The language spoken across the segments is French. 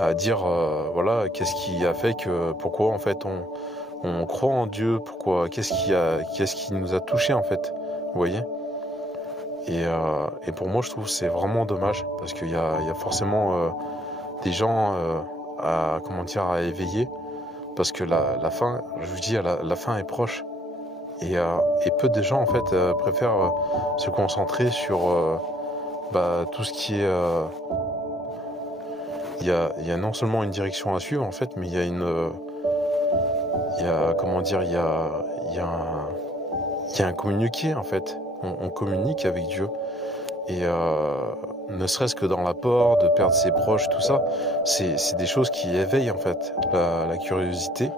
à dire voilà, qu'est-ce qui a fait que, pourquoi en fait on croit en Dieu, pourquoi, qu'est-ce qui nous a touchés en fait, vous voyez. Et pour moi, je trouve que c'est vraiment dommage parce qu'il y a forcément des gens à éveiller, parce que la fin, je vous dis, la fin est proche. Et peu de gens en fait préfèrent se concentrer sur tout ce qui est. Il y a non seulement une direction à suivre en fait, mais il y a un communiqué en fait. On communique avec Dieu. Et ne serait-ce que dans la peur de perdre ses proches, tout ça, c'est des choses qui éveillent en fait la curiosité.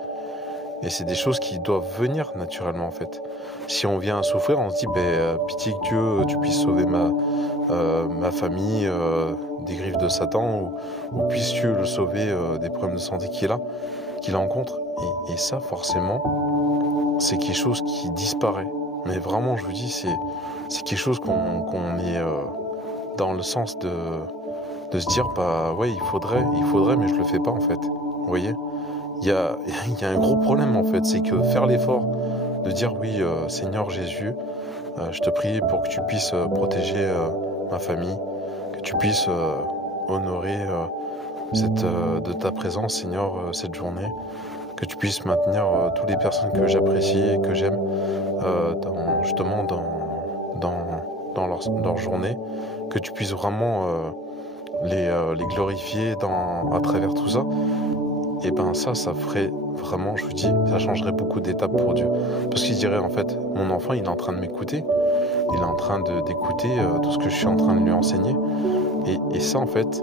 Et c'est des choses qui doivent venir naturellement en fait. Si on vient à souffrir, on se dit pitié que Dieu tu puisses sauver ma famille des griffes de Satan, ou puisses-tu le sauver des problèmes de santé qu'il rencontre. Et ça forcément, c'est quelque chose qui disparaît. Mais vraiment, je vous dis, c'est quelque chose qu'on est dans le sens de se dire ouais, il faudrait, mais je le fais pas en fait. Vous voyez, il y a un gros problème en fait, c'est que faire l'effort de dire oui, Seigneur Jésus, je te prie pour que tu puisses protéger ma famille, que tu puisses honorer de ta présence, Seigneur, cette journée, que tu puisses maintenir toutes les personnes que j'apprécie et que j'aime dans leur journée, que tu puisses vraiment les glorifier à travers tout ça. Et ça ferait vraiment, je vous dis, ça changerait beaucoup d'étapes pour Dieu. Parce qu'il dirait en fait, mon enfant il est en train de m'écouter, il est en train d'écouter tout ce que je suis en train de lui enseigner. Et ça en fait,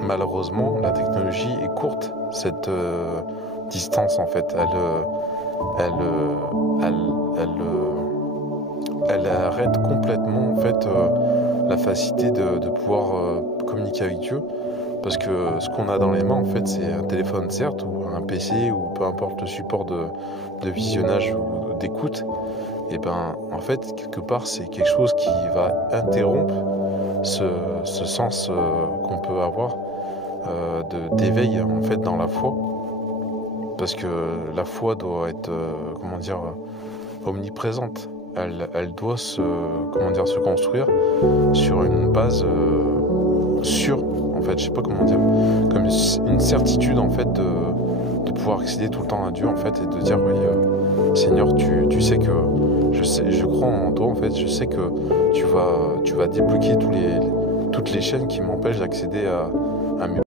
malheureusement, la technologie est courte, cette distance en fait, elle arrête complètement en fait la facilité de pouvoir communiquer avec Dieu. Parce que ce qu'on a dans les mains, en fait, c'est un téléphone, certes, ou un PC, ou peu importe le support de visionnage ou d'écoute. Et en fait, quelque part, c'est quelque chose qui va interrompre ce sens qu'on peut avoir d'éveil, en fait, dans la foi. Parce que la foi doit être, omniprésente. Elle doit se construire sur une base sûre. En fait, je sais pas comment dire, comme une certitude en fait de pouvoir accéder tout le temps à Dieu en fait, et de dire oui, Seigneur, tu sais que je crois en toi en fait, je sais que tu vas débloquer toutes les chaînes qui m'empêchent d'accéder à mes